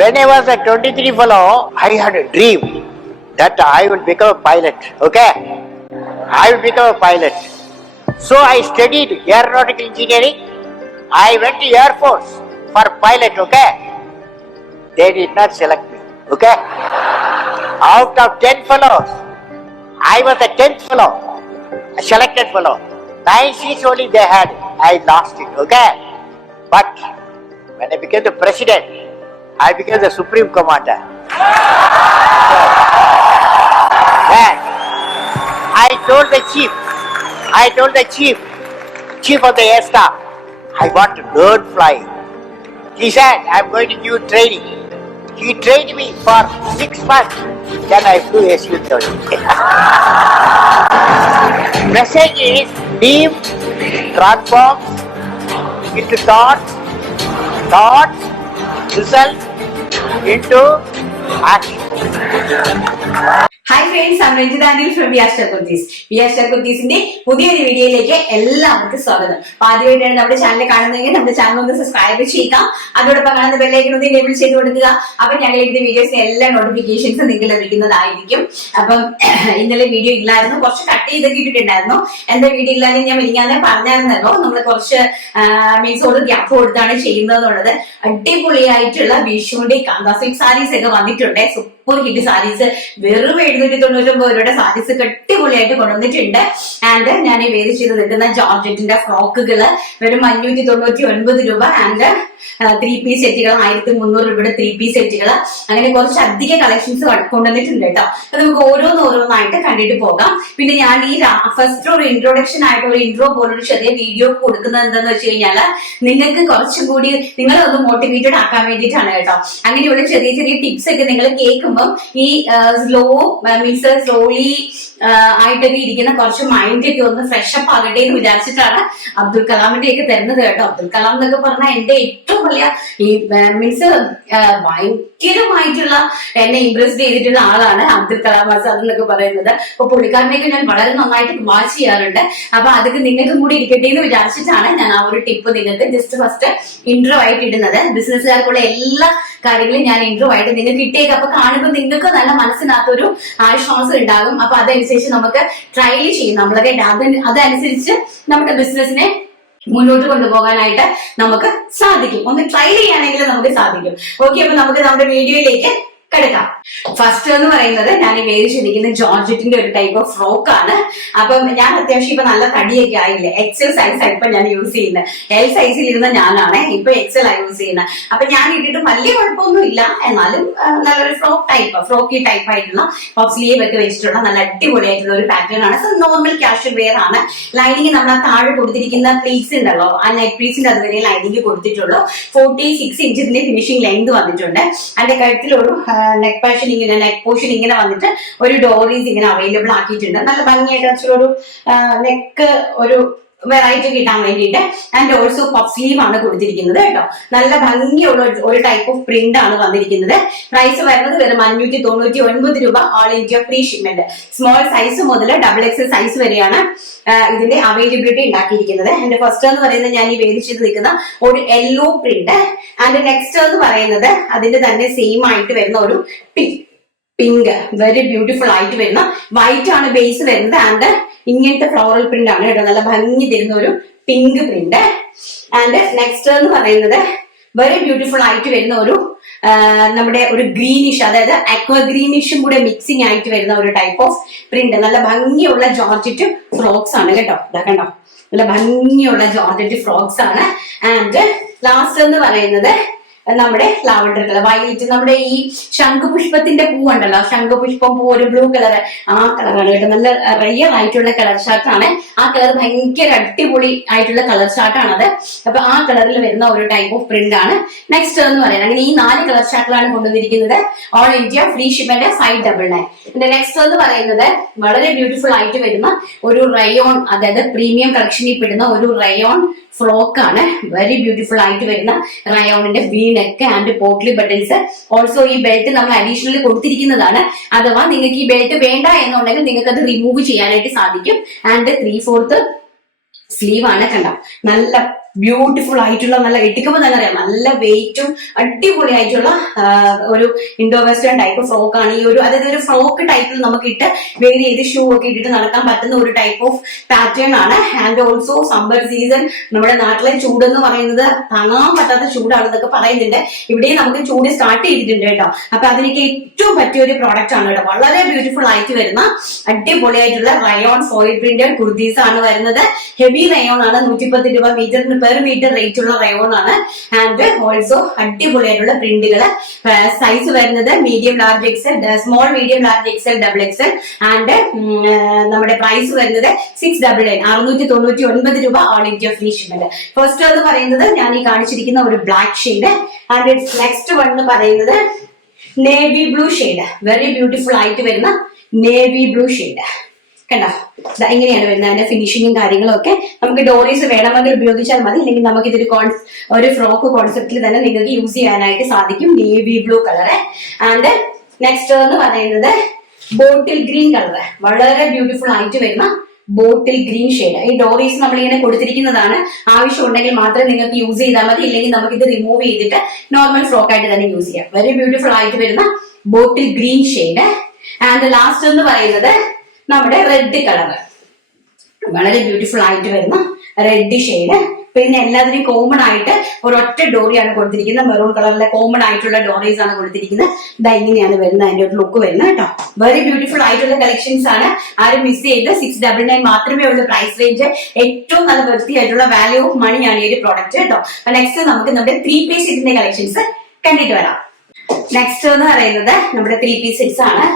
when I was a 23 fellow, I had a dream that I will become a pilot. Okay, I will become a pilot. So I studied aeronautical engineering. I went to Air Force for pilot. Okay, they did not select me. Okay, out of 10 fellows, I was the 10th fellow, a selected fellow. 9 seats only they had. I lost it. Okay, but when I became the president, I became the supreme commander. Then I told the chief of the air staff, I want to learn flying. He said, I'm going to give you training. He trained me for 6 months. Then I flew SU-30. Message is dream transforms into thoughts, thoughts result into action. Hi friends, I'm Ranjit Anil from Vyashar Kurtis. Vyashar Kurtisന്റെ പുതിയൊരു വീഡിയോയിലേക്ക് എല്ലാവർക്കും സ്വാഗതം. ആദ്യമായിട്ടാണ് നമ്മുടെ channel കാണുന്നതെങ്കിൽ നമ്മുടെ channel ഒന്ന് subscribe ചെയ്യുക, അതോടൊപ്പം കാണുന്ന ബെല്ലൈക്കൺ ഒന്ന് എനേബിൾ ചെയ്ത് കൊടുക്കുക. അപ്പൊ ഞങ്ങൾ ഇതിന്റെ വീഡിയോസിന് എല്ലാ നോട്ടിഫിക്കേഷൻസും നിങ്ങൾക്ക് ലഭിക്കുന്നതായിരിക്കും. അപ്പം ഇന്നലെ വീഡിയോ ഇല്ലായിരുന്നു, കുറച്ച് കട്ട് ചെയ്തൊക്കെ ഇട്ടിട്ടുണ്ടായിരുന്നു. എന്താ വീഡിയോ ഇല്ലാതെ ഞാൻ മിനിഞ്ഞാന്നെ പറഞ്ഞായിരുന്നല്ലോ, നമ്മൾ കുറച്ച് മീൻസോട് ഗ്യാപ്പ് കൊടുത്താണ് ചെയ്യുന്നതെന്നുള്ളത്. അടിപൊളിയായിട്ടുള്ള വിഷുവിന്റെ കാന്താ സിൽക്ക് സാരീസ് ഒക്കെ വന്നിട്ടുണ്ട്. സൂപ്പർ ഹിറ്റ് സാരീസ്, വെറും 799 രൂപയുടെ സാരീസ് അടിപൊളിയായിട്ട് കൊണ്ടുവന്നിട്ടുണ്ട്. ആൻഡ് ഞാൻ വേദി ചെയ്ത് നിൽക്കുന്ന ജോർജറ്റിന്റെ ഫ്രോക്കുകള് വെറും 599 രൂപ. ആൻഡ് 3 പീസ് സെറ്റുകൾ 1300 രൂപയുടെ 3 പീസ് സെറ്റുകൾ, അങ്ങനെ കുറച്ച് അധിക കളക്ഷൻസ് കൊണ്ടുവന്നിട്ടുണ്ട് കേട്ടോ. അപ്പൊ നമുക്ക് ഓരോന്നായിട്ട് കണ്ടിട്ട് പോകാം. പിന്നെ ഞാൻ ഈ ഫസ്റ്റ് ഒരു ഇൻട്രോഡക്ഷൻ ആയിട്ട് ഒരു ഇൻട്രോ പോലൊരു ചെറിയ വീഡിയോ കൊടുക്കുന്നത് എന്താന്ന് വെച്ച് കഴിഞ്ഞാല് നിങ്ങൾക്ക് കുറച്ചും കൂടി നിങ്ങളെ ഒന്ന് മോട്ടിവേറ്റഡ് ആക്കാൻ വേണ്ടിയിട്ടാണ് കേട്ടോ. അങ്ങനെയുള്ള ചെറിയ ചെറിയ ടിപ്സ് ഒക്കെ നിങ്ങൾ കേൾക്കുമ്പോൾ ഈ സ്ലോലി ആയിട്ടൊക്കെ ഇരിക്കുന്ന കുറച്ച് മൈൻഡ് ഒക്കെ ഒന്ന് ഫ്രഷ് അപ്പ് ആകട്ടെ എന്ന് വിചാരിച്ചിട്ടാണ് അബ്ദുൽ കലാമിന്റെ ഒക്കെ തരുന്നത് കേട്ടോ. അബ്ദുൽ കലാം എന്നൊക്കെ പറഞ്ഞാൽ എന്റെ ഏറ്റവും വലിയ ഈ ഭയങ്കരമായിട്ടുള്ള എന്നെ ഇംപ്രസ് ചെയ്തിട്ടുള്ള ആളാണ് അബ്ദുൽ കലാം ആസാദ് എന്നൊക്കെ പറയുന്നത്. അപ്പൊ പുള്ളിക്കാരനെയൊക്കെ ഞാൻ വളരെ നന്നായിട്ട് വാച്ച് ചെയ്യാറുണ്ട്. അപ്പൊ അതൊക്കെ നിങ്ങൾക്കും കൂടി ഇരിക്കട്ടെ എന്ന് വിചാരിച്ചിട്ടാണ് ഞാൻ ആ ഒരു ടിപ്പ് നിങ്ങൾക്ക് ജസ്റ്റ് ഫസ്റ്റ് ഇൻട്രോ ആയിട്ട് ഇടുന്നത്. ബിസിനസ്സുകാർക്കുള്ള എല്ലാ കാര്യങ്ങളും ഞാൻ ഇൻട്രോ ആയിട്ട് നിങ്ങൾക്ക് ഇട്ടേക്ക്. അപ്പൊ കാണുമ്പോൾ നിങ്ങൾക്ക് നല്ല മനസ്സിനകത്തൊരു ആശ്വാസം ഉണ്ടാകും. അപ്പൊ അതനുസരിച്ച് നമുക്ക് ട്രയൽ ചെയ്യും. നമ്മളൊക്കെ അതനുസരിച്ച് നമ്മുടെ ബിസിനസിനെ മുന്നോട്ട് കൊണ്ടുപോകാനായിട്ട് നമുക്ക് സാധിക്കും. ഒന്ന് ട്രൈ ചെയ്യാനെങ്കിലും നമുക്ക് സാധിക്കും. ഓക്കെ, അപ്പൊ നമുക്ക് നമ്മുടെ വീഡിയോയിലേക്ക് കിടക്കാം. ഫസ്റ്റ് എന്ന് പറയുന്നത് ഞാൻ ഈ വേദിച്ചിരിക്കുന്ന ജോർജറ്റിന്റെ ഒരു ടൈപ്പ് ഓഫ് ഫ്രോക്ക് ആണ്. അപ്പം ഞാൻ അത്യാവശ്യം ഇപ്പൊ നല്ല തടിയൊക്കെ ആയില്ലേ, എക്സൽ സൈസ് ഇപ്പൊ ഞാൻ യൂസ് ചെയ്യുന്നത്. എൽ സൈസിൽ ഇരുന്ന ഞാനാണ്, ഇപ്പൊ എക്സൽ ആയി യൂസ് ചെയ്യുന്നത്. അപ്പൊ ഞാൻ ഇട്ടിട്ട് വലിയ കുഴപ്പമൊന്നും ഇല്ല. എന്നാലും നല്ലൊരു ഫ്രോക്കി ടൈപ്പ് ആയിട്ടുള്ള പഫ് സ്ലീവ് ഒക്കെ വെച്ചിട്ടുള്ള നല്ല അടിപൊളിയായിട്ടുള്ള ഒരു പാറ്റേൺ ആണ്. സോ നോർമൽ കാഷ്വൽ വെയർ ആണ്. ലൈനിങ് നമ്മൾ ആ താഴെ കൊടുത്തിരിക്കുന്ന പ്ലീറ്റ്സ് ഉണ്ടല്ലോ, ആ നെക്ക് പ്ലീറ്റ്സിന്റെ അതുവരെ ലൈനിങ് കൊടുത്തിട്ടുള്ളൂ. 46 ഇഞ്ചിന്റെ ഫിനിഷിംഗ് ലെങ്ത് വന്നിട്ടുണ്ട്. അതിന്റെ കഴുത്തിലൊരു നെക്ക് പോർഷൻ ഇങ്ങനെ വന്നിട്ട് ഒരു ഡോറീസ് ഇങ്ങനെ അവൈലബിൾ ആക്കിയിട്ടുണ്ട്. നല്ല ഭംഗിയായിട്ട് ഒരു നെക്ക് ഒരു വെറൈറ്റി കിട്ടാൻ വേണ്ടിയിട്ട്. ആൻഡ് ഓൾസോ പഫ് സ്ലീവ് ആണ് കൊടുത്തിരിക്കുന്നത് കേട്ടോ. നല്ല ഭംഗിയുള്ള ഒരു ടൈപ്പ് ഓഫ് പ്രിന്റ് ആണ് വന്നിരിക്കുന്നത്. പ്രൈസ് വരുന്നത് വെറും 599 രൂപ. All India free shipment. Small size മുതൽ XXL സൈസ് വരെയാണ് ഇതിന്റെ അവൈലബിലിറ്റി ഉണ്ടാക്കിയിരിക്കുന്നത്. എന്റെ ഫസ്റ്റ് എന്ന് പറയുന്നത് ഞാൻ ഈ വേദിച്ചിട്ട് നിൽക്കുന്ന ഒരു യെല്ലോ പ്രിന്റ്. ആൻഡ് നെക്സ്റ്റ് എന്ന് പറയുന്നത് അതിന്റെ തന്നെ സെയിം ആയിട്ട് വരുന്ന ഒരു പിങ്ക്, വെരി ബ്യൂട്ടിഫുൾ ആയിട്ട് വരുന്ന വൈറ്റ് ആണ് ബേസ് വരുന്നത്. ആൻഡ് ഇങ്ങനത്തെ ഫ്ലോറൽ പ്രിന്റ് ആണ് കേട്ടോ. നല്ല ഭംഗി തരുന്ന ഒരു പിങ്ക് പ്രിന്റ്. ആൻഡ് നെക്സ്റ്റ് എന്ന് പറയുന്നത് വെരി ബ്യൂട്ടിഫുൾ ആയിട്ട് വരുന്ന ഒരു നമ്മുടെ ഒരു ഗ്രീനിഷ്, അതായത് അക്വ ഗ്രീനിഷും കൂടെ മിക്സിംഗ് ആയിട്ട് വരുന്ന ഒരു ടൈപ്പ് ഓഫ് പ്രിന്റ്. നല്ല ഭംഗിയുള്ള ജോർജറ്റ് ഫ്രോക്സ് ആണ് കേട്ടോ. ഇതാ കണ്ടോ, നല്ല ഭംഗിയുള്ള ജോർജറ്റ് ഫ്രോക്സ് ആണ്. ആൻഡ് ലാസ്റ്റ് എന്ന് പറയുന്നത് നമ്മുടെ ലാവൻഡർ കളർ, വൈലറ്റ്, നമ്മുടെ ഈ ശംഖുപുഷ്പത്തിന്റെ പൂവുണ്ടല്ലോ, ശംഖുപുഷ്പം പൂ, ഒരു ബ്ലൂ കളർ, ആ കളറാണ് കേട്ടോ. നല്ല റിയൽ ആയിട്ടുള്ള കളർ ചാർട്ടാണ്. ആ കളർ ഭയങ്കര അടിപൊളി ആയിട്ടുള്ള കളർ ചാർട്ടാണത്. അപ്പൊ ആ കളറിൽ വരുന്ന ഒരു ടൈപ്പ് ഓഫ് പ്രിന്റ് ആണ് നെക്സ്റ്റ് എന്ന് പറയുന്നത്. അങ്ങനെ ഈ 4 കളർ ചാർട്ടിലാണ് കൊണ്ടുവന്നിരിക്കുന്നത്. All India free shipment 599. പിന്നെ നെക്സ്റ്റ് എന്ന് പറയുന്നത് വളരെ ബ്യൂട്ടിഫുൾ ആയിട്ട് വരുന്ന ഒരു റയോൺ, അതായത് പ്രീമിയം കളക്ഷനിൽ പെടുന്ന ഒരു റയോൺ ഫ്രോക്ക് ആണ്. വെരി ബ്യൂട്ടിഫുൾ ആയിട്ട് വരുന്ന റയോണിന്റെ V neck and potli buttons. Also ഈ ബെൽറ്റ് നമ്മൾ അഡീഷണലി കൊടുത്തിരിക്കുന്നതാണ്. അഥവാ നിങ്ങൾക്ക് ഈ ബെൽറ്റ് വേണ്ട എന്നുണ്ടെങ്കിൽ നിങ്ങൾക്ക് അത് റിമൂവ് ചെയ്യാനായിട്ട് സാധിക്കും. ആൻഡ് 3/4 സ്ലീവ് ആണ്. കണ്ട, നല്ല ബ്യൂട്ടിഫുൾ ആയിട്ടുള്ള നല്ല എടുക്കുമ്പോൾ തന്നെ അറിയാം നല്ല വെയിറ്റും അടിപൊളിയായിട്ടുള്ള ഒരു ഇൻഡോ വെസ്റ്റേൺ ടൈപ്പ് ഫ്രോക്ക് ആണ്. ഈ ഒരു അതായത് ഒരു ഫ്രോക്ക് ടൈപ്പിൽ നമുക്ക് ഇട്ട് വേറെ ചെയ്ത് ഷൂ ഒക്കെ ഇട്ടിട്ട് നടക്കാൻ പറ്റുന്ന ഒരു ടൈപ്പ് ഓഫ് പാറ്റേൺ ആണ്. ആൻഡ് ഓൾസോ സമ്മർ സീസൺ നമ്മുടെ നാട്ടിലെ ചൂട് എന്ന് പറയുന്നത് താങ്ങാൻ പറ്റാത്ത ചൂടാണെന്നൊക്കെ പറയുന്നുണ്ട്. ഇവിടെയും നമുക്ക് ചൂട് സ്റ്റാർട്ട് ചെയ്തിട്ടുണ്ട് കേട്ടോ. അപ്പൊ അതിനൊക്കെ ഏറ്റവും പറ്റിയ ഒരു പ്രോഡക്റ്റ് ആണ് കേട്ടോ. വളരെ ബ്യൂട്ടിഫുൾ ആയിട്ട് വരുന്ന അടിപൊളിയായിട്ടുള്ള റയോൺ ഫോയിൽ പ്രിന്റഡ് കുർത്തീസ് ആണ് വരുന്നത്. ഹെവി റയോൺ ആണ്. 110 രൂപ മീറ്ററിന് പെർ മീറ്റർ റേറ്റ് ഉള്ള റയോൺ ആണ്. ആൻഡ് ഓൾസോ അടിപൊളിയായിട്ടുള്ള പ്രിന്റുകൾ. സൈസ് വരുന്നത് medium large XL, small medium large XL, double XL. And നമ്മുടെ പ്രൈസ് വരുന്നത് 699 699 രൂപ all India free shipment. First എന്ന് പറയുന്നത് ഞാൻ ഈ കാണിച്ചിരിക്കുന്ന ഒരു black shade. And next one എന്ന് പറയുന്നത് navy blue shade. Very beautiful ആയിട്ട് വരുന്ന നേവി ബ്ലൂ ഷെയ്ഡ് കണ്ടോ. ഇങ്ങനെയാണ് വരുന്നത്. അതിന്റെ ഫിനിഷിങ്ങും കാര്യങ്ങളും ഒക്കെ നമുക്ക് ഡോറീസ് വേണമെങ്കിൽ ഉപയോഗിച്ചാൽ മതി. ഇല്ലെങ്കിൽ നമുക്ക് ഇതൊരു ഒരു ഫ്രോക്ക് കോൺസെപ്റ്റിൽ തന്നെ നിങ്ങൾക്ക് യൂസ് ചെയ്യാനായിട്ട് സാധിക്കും. Navy blue colour. And next എന്ന് പറയുന്നത് ബോട്ടിൽ ഗ്രീൻ കളറ്. വളരെ ബ്യൂട്ടിഫുൾ ആയിട്ട് വരുന്ന ബോട്ടിൽ ഗ്രീൻ ഷെയ്ഡ്. ഈ ഡോറീസ് നമ്മളിങ്ങനെ കൊടുത്തിരിക്കുന്നതാണ്. ആവശ്യം ഉണ്ടെങ്കിൽ മാത്രമേ നിങ്ങൾക്ക് യൂസ് ചെയ്താൽ മതി. ഇല്ലെങ്കിൽ നമുക്ക് ഇത് റിമൂവ് ചെയ്തിട്ട് നോർമൽ ഫ്രോക്ക് ആയിട്ട് തന്നെ യൂസ് ചെയ്യാം. വെരി ബ്യൂട്ടിഫുൾ ആയിട്ട് വരുന്ന bottle green shade. And last എന്ന് പറയുന്നത് നമ്മുടെ റെഡ് കളർ. വളരെ ബ്യൂട്ടിഫുൾ ആയിട്ട് വരുന്ന റെഡ് ഷെയ്ഡ്. പിന്നെ എല്ലാത്തിനും കോമൺ ആയിട്ട് ഒരൊറ്റ ഡോറിയാണ് കൊടുത്തിരിക്കുന്നത്. മെറൂൺ കളറിലെ കോമൺ ആയിട്ടുള്ള ഡോറീസ് ആണ് കൊടുത്തിരിക്കുന്നത്. ഇതാ ഇങ്ങനെയാണ് വരുന്നത് അതിന്റെ ഒരു ലുക്ക് വരുന്നത് കേട്ടോ. വെരി ബ്യൂട്ടിഫുൾ ആയിട്ടുള്ള കളക്ഷൻസ് ആണ്. ആരും മിസ് ചെയ്ത് 699 മാത്രമേ ഉള്ളൂ പ്രൈസ് റേഞ്ച്. ഏറ്റവും നല്ല വൃത്തിയായിട്ടുള്ള വാല്യൂ ഓഫ് മണിയാണ് ഈ ഒരു പ്രോഡക്റ്റ് കേട്ടോ. നെക്സ്റ്റ് നമുക്ക് നമ്മുടെ 3 പീസ് സെറ്റിന്റെ കളക്ഷൻസ് കണ്ടിട്ട് വരാം. നെക്സ്റ്റ് എന്ന് പറയുന്നത് നമ്മുടെ 3 പീസ് സെറ്റ്സ് ആണ്.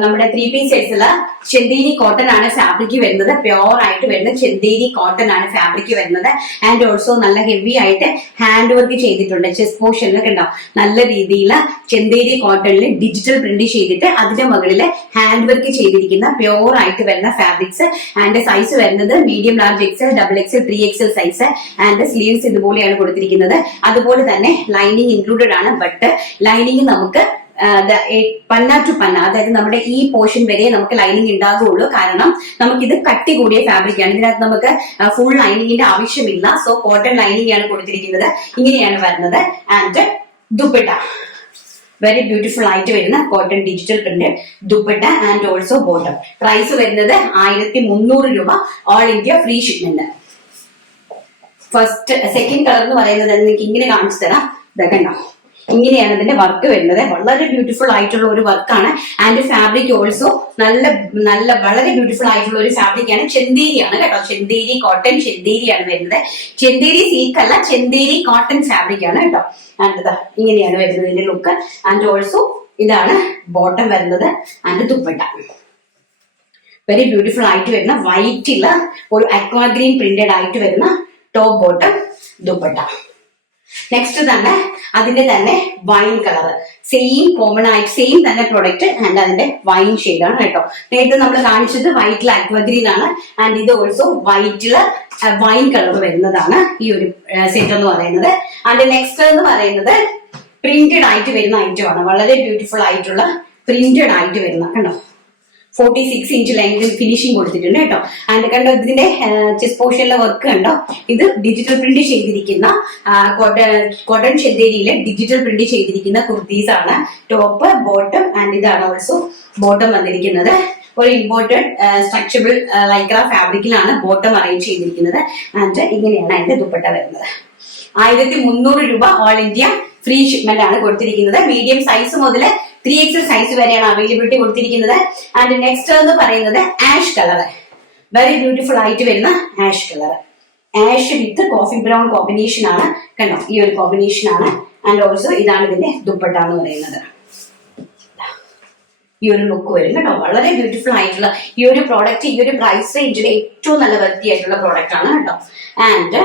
നമ്മുടെ 3 പീസ് സെറ്റ്സിൽ ചെന്തേരി കോട്ടൺ ആണ് ഫാബ്രിക് വരുന്നത്. പ്യോർ ആയിട്ട് വരുന്ന ചെന്തേരി കോട്ടൺ ആണ് ഫാബ്രിക് വരുന്നത്. ആൻഡ് ഓൾസോ നല്ല ഹെവി ആയിട്ട് ഹാൻഡ് വർക്ക് ചെയ്തിട്ടുണ്ട്. ചെസ്റ്റ് പോർഷനിലൊക്കെ ഉണ്ടാവും നല്ല രീതിയിൽ ചെന്തേരി കോട്ടണിൽ ഡിജിറ്റൽ പ്രിന്റ് ചെയ്തിട്ട് അതിന്റെ മുകളിൽ ഹാൻഡ് വർക്ക് ചെയ്തിരിക്കുന്ന പ്യോർ ആയിട്ട് വരുന്ന ഫാബ്രിക്സ്. ആൻഡ് സൈസ് വരുന്നത് medium large XL, double XL, 3XL size. And sleeves ഇതുപോലെയാണ് കൊടുത്തിരിക്കുന്നത്. അതുപോലെ തന്നെ ലൈനിങ് ഇൻക്ലൂഡഡ് ആണ്. ബട്ട് ലൈനിങ് നമുക്ക് പന്ന ടു പന്ന, അതായത് നമ്മുടെ ഈ പോർഷൻ വരെ നമുക്ക് ലൈനിങ് ഉണ്ടാകുള്ളൂ. കാരണം നമുക്കിത് കട്ടി കൂടിയ ഫാബ്രിക് ആണ്. ഇതിനകത്ത് നമുക്ക് ഫുൾ ലൈനിങ്ങിന്റെ ആവശ്യമില്ല. സോ കോട്ടൺ ലൈനിങ് ആണ് കൊടുത്തിരിക്കുന്നത്. ഇങ്ങനെയാണ് വരുന്നത്. ആൻഡ് ദുപ്പട്ട വെരി ബ്യൂട്ടിഫുൾ ആയിട്ട് വരുന്ന cotton digital print dupatta. And also bottom. Price വരുന്നത് 1300 രൂപ all India free shipment. Second colour എന്ന് പറയുന്നത് എനിക്ക് ഇങ്ങനെ കാണിച്ചു തരാം. ഇതൊക്കെ ഉണ്ടോ, ഇങ്ങനെയാണ് ഇതിന്റെ വർക്ക് വരുന്നത്. വളരെ ബ്യൂട്ടിഫുൾ ആയിട്ടുള്ള ഒരു വർക്കാണ്. ആൻഡ് ഫാബ്രിക് ഓൾസോ നല്ല വളരെ ബ്യൂട്ടിഫുൾ ആയിട്ടുള്ള ഒരു ഫാബ്രിക് ആണ്. ചെന്തേരിയാണ് കേട്ടോ. ചെന്തേരി കോട്ടൺ ചെന്തേരിയാണ് വരുന്നത്. ചെന്തേരി സിൽക്ക് അല്ല, ചെന്തേരി കോട്ടൺ ഫാബ്രിക് ആണ് കേട്ടോ. ആൻഡ് ഇങ്ങനെയാണ് വരുന്നത് ഇതിന്റെ ലുക്ക്. ആൻഡ് ഓൾസോ ഇതാണ് ബോട്ടം വരുന്നത്. ആൻഡ് ദുപ്പട്ട വെരി ബ്യൂട്ടിഫുൾ ആയിട്ട് വരുന്ന വൈറ്റില് ഒരു അക്വാ ഗ്രീൻ പ്രിന്റഡ് ആയിട്ട് വരുന്ന ടോപ്പ് ബോട്ടം ദുപ്പട്ട. നെക്സ്റ്റ് തന്നെ അതിന്റെ തന്നെ വൈൻ കളർ. സെയിം കോമൺ ആയിട്ട് സെയിം തന്നെ പ്രൊഡക്റ്റ്. ആൻഡ് അതിന്റെ വൈൻ ഷെയ്ഡാണ് കേട്ടോ. നേരത്തെ നമ്മൾ കാണിച്ചത് വൈറ്റിൽ അക്വ ഗ്രീൻ ആണ്. ആൻഡ് ഇത് ഓൾസോ വൈറ്റില് വൈൻ കളർ വരുന്നതാണ് ഈ ഒരു സെറ്റ് എന്ന് പറയുന്നത്. ആൻഡ് നെക്സ്റ്റ് എന്ന് പറയുന്നത് പ്രിന്റഡ് ആയിട്ട് വരുന്ന ഐറ്റം ആണ്. വളരെ ബ്യൂട്ടിഫുൾ ആയിട്ടുള്ള പ്രിന്റഡ് ആയിട്ട് വരുന്ന കണ്ടോ. 46 ഇഞ്ച് ലെങ്ത് ഫിനിഷിംഗ് കൊടുത്തിട്ടുണ്ട് കേട്ടോ. ആൻഡ് കണ്ടോ ഇതിന്റെ ചെസ്റ്റ് പോർഷനിലെ വർക്ക് കണ്ടോ. ഇത് ഡിജിറ്റൽ പ്രിന്റ് ചെയ്തിരിക്കുന്ന കോട്ടൺ ചെന്തേരിയിലെ ഡിജിറ്റൽ പ്രിന്റ് ചെയ്തിരിക്കുന്ന കുർത്തീസ് ആണ്. Top bottom. ആൻഡ് ഇതാണ് ഓൾസോ ബോട്ടം വന്നിരിക്കുന്നത്. ഒരു ഇമ്പോർട്ടഡ് സ്ട്രക്ചറബിൾ ലൈക്ര ഫാബ്രിക്കിലാണ് ബോട്ടം അറേഞ്ച് ചെയ്തിരിക്കുന്നത്. ആൻഡ് ഇങ്ങനെയാണ് അതിന്റെ ദുപ്പട്ട വരുന്നത്. 1300 രൂപ ഓൾ ഇന്ത്യ ഫ്രീ ഷിപ്മെന്റ് ആണ് കൊടുത്തിരിക്കുന്നത്. മീഡിയം സൈസ് മുതൽ 3XL സൈസ് വരെയാണ് അവൈലബിലിറ്റി കൊടുത്തിരിക്കുന്നത്. ആൻഡ് നെക്സ്റ്റ് എന്ന് പറയുന്നത് ആഷ് കളർ. വെരി ബ്യൂട്ടിഫുൾ ആയിട്ട് വരുന്ന ആഷ് കളർ. ആഷ് വിത്ത് കോഫി ബ്രൗൺ കോമ്പിനേഷൻ ആണ് കണ്ടോ. ഈ ഒരു കോമ്പിനേഷൻ ആണ്. ആൻഡ് ഓൾസോ ഇതാണ് ഇതിന്റെ ദുപ്പട്ട എന്ന് പറയുന്നത്. ഈ ഒരു ലുക്ക് വരും കേട്ടോ. വളരെ ബ്യൂട്ടിഫുൾ ആയിട്ടുള്ള ഈ ഒരു പ്രോഡക്റ്റ് ഈ ഒരു പ്രൈസ് റേഞ്ചിൽ ഏറ്റവും നല്ല വൃത്തിയായിട്ടുള്ള പ്രോഡക്റ്റ് ആണ് കേട്ടോ. ആൻഡ്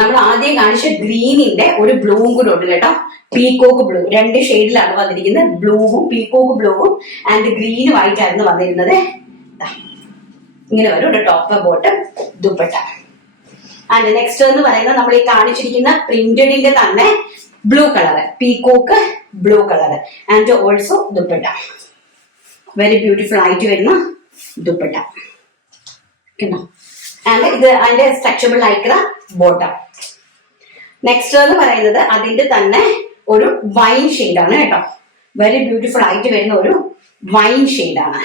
നമ്മൾ ആദ്യം കാണിച്ച ഗ്രീനിന്റെ ഒരു ബ്ലൂവും കൂടെ ഉണ്ട് കേട്ടോ. പീകോക്ക് ബ്ലൂ 2 ഷെയ്ഡിലാണ് വന്നിരിക്കുന്നത്. ബ്ലൂവും പീകോക്ക് ബ്ലൂവും ആൻഡ് ഗ്രീനും ആയിട്ടായിരുന്നു വന്നിരുന്നത്. ഇങ്ങനെ വരും top bottom dupatta. And next എന്ന് പറയുന്നത് നമ്മൾ ഈ കാണിച്ചിരിക്കുന്ന പ്രിന്റഡിന്റെ തന്നെ blue colour, peacock blue colour. And also dupatta very beautiful ആയിട്ട് വരുന്ന ദുപ്പട്ട. ആൻഡ് ഇത് അതിന്റെ സ്ട്രെച്ചബിൾ ലൈക്ര ബോട്ടം. നെക്സ്റ്റ് എന്ന് പറയുന്നത് അതിന്റെ തന്നെ ഒരു വൈൻ ഷെയ്ഡാണ് കേട്ടോ. വെരി ബ്യൂട്ടിഫുൾ ആയിട്ട് വരുന്ന ഒരു വൈൻ ഷെയ്ഡാണ്.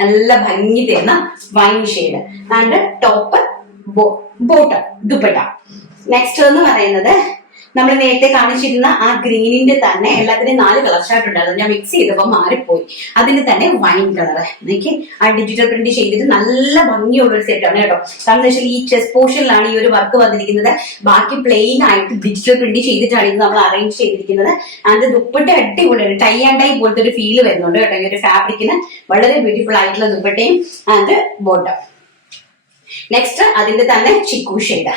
നല്ല ഭംഗി തരുന്ന wine shade and top bottom dupatta. Next എന്ന് പറയുന്നത് നമ്മൾ നേരത്തെ കാണിച്ചിരുന്ന ആ ഗ്രീനിന്റെ തന്നെ എല്ലാത്തിനും 4 കളർ ഷാർട്ട് ഉണ്ടായിരുന്നു. ഞാൻ മിക്സ് ചെയ്തപ്പോൾ മാറിപ്പോയി. അതിന്റെ തന്നെ വൈൻ കളർ എനിക്ക് ആ ഡിജിറ്റൽ പ്രിന്റ് ചെയ്തിട്ട് നല്ല ഭംഗിയുള്ള ഒരു സെറ്റാണ് കേട്ടോ. കാരണം വെച്ചാൽ ഈ ചെസ്റ്റ് പോർഷനിലാണ് ഈ ഒരു വർക്ക് വന്നിരിക്കുന്നത്. ബാക്കി പ്ലെയിൻ ആയിട്ട് ഡിജിറ്റൽ പ്രിന്റ് ചെയ്തിട്ടാണ് ഇത് നമ്മൾ അറേഞ്ച് ചെയ്തിരിക്കുന്നത്. ആൻഡ് ദുപ്പട്ട അടിപൊളിയാണ്. ടൈ ആൻഡ് ടൈ പോലത്തെ ഒരു ഫീല് വരുന്നുണ്ട് കേട്ടോ ഈ ഒരു ഫാബ്രിക്കിന്. വളരെ ബ്യൂട്ടിഫുൾ ആയിട്ടുള്ള ദുപ്പട്ടയും ആൻഡ് ബോട്ടം. നെക്സ്റ്റ് അതിന്റെ തന്നെ chikoo shade.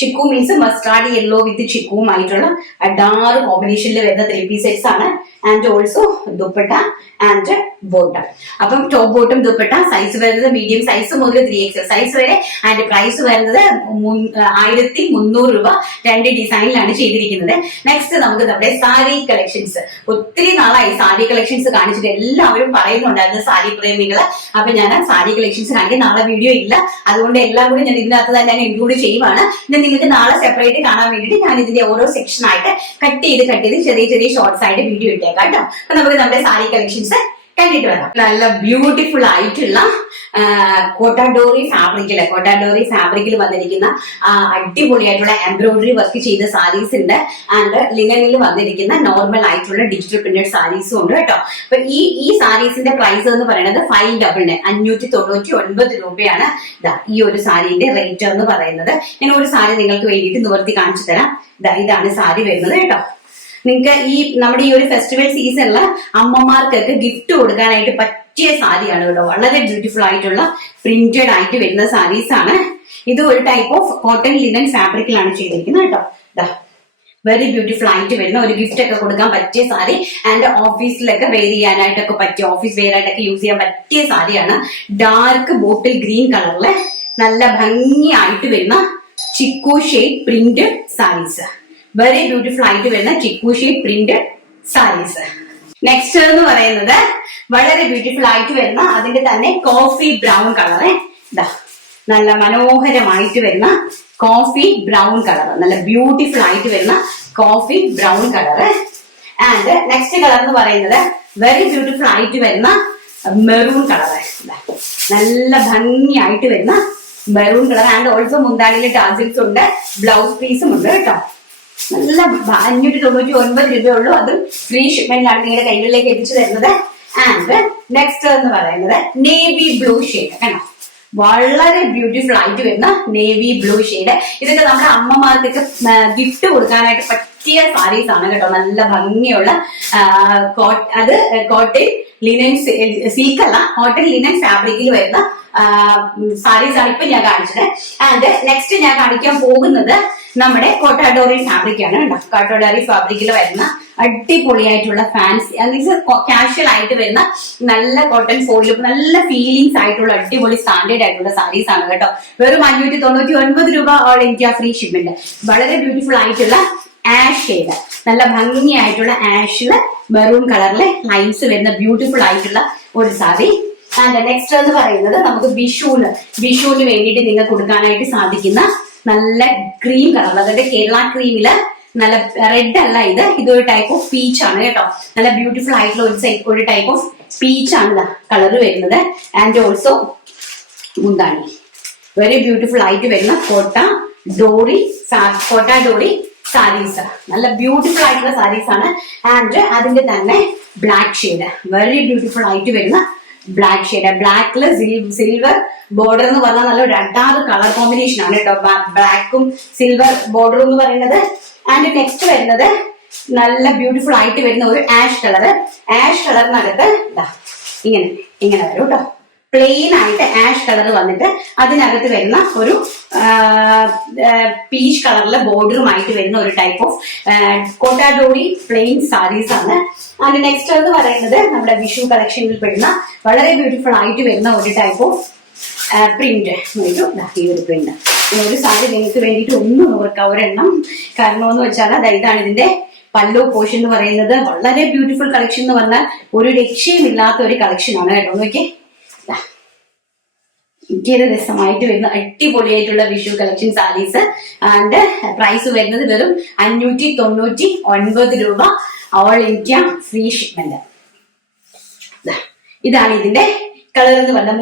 Chikoo means mustard yellow with ചിക്കുവുമായിട്ടുള്ള ഡാർക്ക് കോമ്പിനേഷനിൽ വരുന്ന 3 പീസ് സെറ്റ്സ് ആണ്. And also dupatta and bottom. അപ്പം ടോപ്പ് ബോട്ടം ദുപ്പട്ട സൈസ് വരുന്നത് മീഡിയം സൈസ് മുതൽ 3XL സൈസ് വരെ. ആൻഡ് പ്രൈസ് വരുന്നത് 1300 രൂപ. 2 ഡിസൈനിലാണ് ചെയ്തിരിക്കുന്നത്. നെക്സ്റ്റ് നമുക്ക് നമ്മുടെ സാരി കളക്ഷൻസ്. ഒത്തിരി നാളായി സാരി കളക്ഷൻസ് കാണിച്ചിട്ട് എല്ലാവരും പറയുന്നുണ്ടായിരുന്നു സാരി പ്രേമികള്. അപ്പൊ ഞാൻ സാരി കളക്ഷൻസ് കാണിക്കാൻ നാളെ വീഡിയോ ഇല്ല, അതുകൊണ്ട് എല്ലാം കൂടി ഞാൻ ഇതിനകത്ത് തന്നെ ഇൻക്ലൂഡ് ചെയ്യുവാണ്. നിങ്ങൾക്ക് നാളെ സെപ്പറേറ്റ് കാണാൻ വേണ്ടിയിട്ട് ഞാൻ ഇതിന്റെ ഓരോ സെക്ഷൻ ആയിട്ട് കട്ട് ചെയ്ത് ചെറിയ ചെറിയ ഷോർട്സ് ആയിട്ട് വീഡിയോ ഇട്ടേക്കാം കേട്ടോ. അപ്പൊ നമുക്ക് നമ്മുടെ സാരി കളക്ഷൻസ് കണ്ടിട്ട് വരാം. നല്ല ബ്യൂട്ടിഫുൾ ആയിട്ടുള്ള കോട്ടാഡോറി ഫാബ്രിക്കിൽ വന്നിരിക്കുന്ന അടിപൊളിയായിട്ടുള്ള എംബ്രോയിഡറി വർക്ക് ചെയ്ത സാരീസ് ഉണ്ട്. ആൻഡ് ലിനനിൽ വന്നിരിക്കുന്ന നോർമൽ ആയിട്ടുള്ള ഡിജിറ്റൽ പ്രിന്റഡ് സാരീസും ഉണ്ട് കേട്ടോ. അപ്പൊ ഈ സാരീസിന്റെ പ്രൈസ് എന്ന് പറയുന്നത് 599 599 രൂപയാണ്. ഈ ഒരു സാരീന്റെ റേറ്റ് എന്ന് പറയുന്നത്. ഞാൻ ഒരു സാരി നിങ്ങൾക്ക് വേണ്ടിയിട്ട് നിവർത്തി കാണിച്ചു തരാം. ഇതാണ് സാരി വരുന്നത് കേട്ടോ. നിങ്ങൾക്ക് ഈ നമ്മുടെ ഈ ഒരു ഫെസ്റ്റിവൽ സീസണില് അമ്മമാർക്കൊക്കെ ഗിഫ്റ്റ് കൊടുക്കാനായിട്ട് പറ്റിയ സാരിയാണ് കേട്ടോ. വളരെ ബ്യൂട്ടിഫുൾ ആയിട്ടുള്ള പ്രിന്റഡ് ആയിട്ട് വരുന്ന സാരീസ് ആണ്. ഇത് ഒരു ടൈപ്പ് ഓഫ് കോട്ടൺ ലിനൻ ഫാബ്രിക്കിലാണ് ചെയ്തിരിക്കുന്നത് കേട്ടോ. വെരി ബ്യൂട്ടിഫുൾ ആയിട്ട് വരുന്ന ഒരു ഗിഫ്റ്റ് ഒക്കെ കൊടുക്കാൻ പറ്റിയ സാരി. ആൻഡ് ഓഫീസിലൊക്കെ വെയർ ചെയ്യാനായിട്ടൊക്കെ പറ്റിയ, ഓഫീസ് വെയർ ആയിട്ടൊക്കെ യൂസ് ചെയ്യാൻ പറ്റിയ സാരിയാണ്. ഡാർക്ക് ബോട്ടിൽ ഗ്രീൻ കളറില് നല്ല ഭംഗിയായിട്ട് വരുന്ന chikoo shade print sarees. Very beautiful ആയിട്ട് വരുന്ന chikoo shade print sarees. Next എന്ന് പറയുന്നത് വളരെ ബ്യൂട്ടിഫുൾ ആയിട്ട് വരുന്ന അതിന്റെ തന്നെ കോഫി ബ്രൗൺ കളറ്. നല്ല മനോഹരമായിട്ട് വരുന്ന കോഫി ബ്രൗൺ കളർ. നല്ല ബ്യൂട്ടിഫുൾ ആയിട്ട് വരുന്ന coffee brown colour. And next colour എന്ന് പറയുന്നത് വെരി ബ്യൂട്ടിഫുൾ ആയിട്ട് വരുന്ന മെറൂൺ കളറ്. നല്ല ഭംഗിയായിട്ട് വരുന്ന മെറൂൺ കളർ. ആൻഡ് ഓൾസോ മുന്താണിയിലെ ടാസിൽസ് ഉണ്ട്, ബ്ലൗസ് പീസും ഉണ്ട് കേട്ടോ. നല്ല 599 രൂപയുള്ളൂ. അതും ഫ്രീ ഷിപ്മെന്റിലാണ് നിങ്ങളുടെ കൈകളിലേക്ക് എത്തിച്ചു തരുന്നത്. ആൻഡ് നെക്സ്റ്റ് എന്ന് പറയുന്നത് നേവി ബ്ലൂ ഷെയ്ഡ് കണ്ടോ. വളരെ ബ്യൂട്ടിഫുൾ ആയിട്ട് വരുന്ന നേവി ബ്ലൂ ഷെയ്ഡ്. ഇതൊക്കെ നമ്മുടെ അമ്മമാർക്കൊക്കെ ഗിഫ്റ്റ് കൊടുക്കാനായിട്ട് പറ്റിയ സാരീസ് ആണ് കേട്ടോ. നല്ല ഭംഗിയുള്ള അത് കോട്ടൺ ലിനൻ സിൽക്ക് അല്ല, കോട്ടൺ ലിനൻ ഫാബ്രിക്കിൽ വരുന്ന സാരീസ് ആണ് ഇപ്പൊ ഞാൻ കാണിച്ചത്. ആൻഡ് നെക്സ്റ്റ് ഞാൻ കാണിക്കാൻ പോകുന്നത് നമ്മുടെ കോട്ടാഡോറി ഫാബ്രിക് ആണ് കേട്ടോ. കോട്ടാഡോറി ഫാബ്രിക്കിൽ വരുന്ന അടിപൊളിയായിട്ടുള്ള ഫാൻസി കാഷ്വൽ ആയിട്ട് വരുന്ന നല്ല കോട്ടൺ ഫോയിലും നല്ല ഫീലിംഗ്സ് ആയിട്ടുള്ള അടിപൊളി സ്റ്റാൻഡേർഡ് ആയിട്ടുള്ള സാരീസ് ആണ് കേട്ടോ. വെറും 599 രൂപ ഓൾ ഇന്ത്യ ഫ്രീ ഷിപ്മെന്റ്. വളരെ ബ്യൂട്ടിഫുൾ ആയിട്ടുള്ള ആഷ് ഷെയ്ഡ്, നല്ല ഭംഗിയായിട്ടുള്ള ആഷില് മെറൂൺ കളറിലെ ലൈൻസ് വരുന്ന ബ്യൂട്ടിഫുൾ ആയിട്ടുള്ള ഒരു സാരി. ആൻഡ് നെക്സ്റ്റ് എന്ന് പറയുന്നത് നമുക്ക് വിഷുവിന് വേണ്ടിയിട്ട് നിങ്ങൾക്ക് കൊടുക്കാനായിട്ട് സാധിക്കുന്ന നല്ല ക്രീം കളർ. അതായത് കേരള ക്രീമില് നല്ല റെഡ് അല്ല, ഇതൊരു ടൈപ്പ് ഓഫ് പീച്ച് ആണ് കേട്ടോ. നല്ല ബ്യൂട്ടിഫുൾ ആയിട്ടുള്ള ഒരു ടൈപ്പ് ഓഫ് പീച്ച് ആണ് കളർ വരുന്നത്. ആൻഡ് ഓൾസോ മുന്താണി വെരി ബ്യൂട്ടിഫുൾ ആയിട്ട് വരുന്ന കോട്ടാഡോറി സാരീസ്. നല്ല ബ്യൂട്ടിഫുൾ ആയിട്ടുള്ള സാരീസ് ആണ്. ആൻഡ് അതിന്റെ തന്നെ ബ്ലാക്ക് ഷെയ്ഡ്, വെരി ബ്യൂട്ടിഫുൾ ആയിട്ട് വരുന്ന ബ്ലാക്ക് ഷെയ്ഡ്. ബ്ലാക്കില് സിൽവർ ബോർഡർ എന്ന് പറഞ്ഞാൽ നല്ല ഒരു അഡാറ് കളർ കോമ്പിനേഷൻ ആണ് കേട്ടോ. ബ്ലാക്കും സിൽവർ ബോർഡർ എന്ന് പറയുന്നത്. ആൻഡ് നെക്സ്റ്റ് വരുന്നത് നല്ല ബ്യൂട്ടിഫുൾ ആയിട്ട് വരുന്ന ഒരു ആഷ് കളറിനകത്ത് ഇങ്ങനെ വരും കേട്ടോ. പ്ലെയിൻ ആയിട്ട് ആഷ് കളർ വന്നിട്ട് അതിനകത്ത് വരുന്ന ഒരു പീച്ച് കളറിലെ ബോർഡറുമായിട്ട് വരുന്ന ഒരു ടൈപ്പ് ഓഫ് കോട്ടാഡോറി പ്ലെയിൻ സാരീസ് ആണ്. അതിന് നെക്സ്റ്റ് എന്ന് പറയുന്നത് നമ്മുടെ വിഷു കളക്ഷനിൽ പെടുന്ന വളരെ ബ്യൂട്ടിഫുൾ ആയിട്ട് വരുന്ന ഒരു ടൈപ്പ് ഓഫ് പ്രിന്റ്. ഈ ഒരു പ്രിന്റ് ഒരു സാരി നിങ്ങൾക്ക് വേണ്ടിയിട്ട് ഒന്ന് നോക്കാം ഒരെണ്ണം. കാരണം എന്ന് വെച്ചാൽ ഇതാണ് ഇതിന്റെ പല്ലോ പോർഷൻ എന്ന് പറയുന്നത്. വളരെ ബ്യൂട്ടിഫുൾ കളക്ഷൻ എന്ന് പറഞ്ഞാൽ ഒരു രക്ഷയുമില്ലാത്ത ഒരു കളക്ഷൻ ആണ് കേട്ടോ. നോക്കിയേ, എനിക്കൊരു രസമായിട്ട് വരുന്ന അടിപൊളിയായിട്ടുള്ള Vishu collection sarees. And price വരുന്നത് വെറും 599 രൂപ. All India free shipment. ഇതാണ് ഇതിന്റെ കളർ എന്ന് പറഞ്ഞ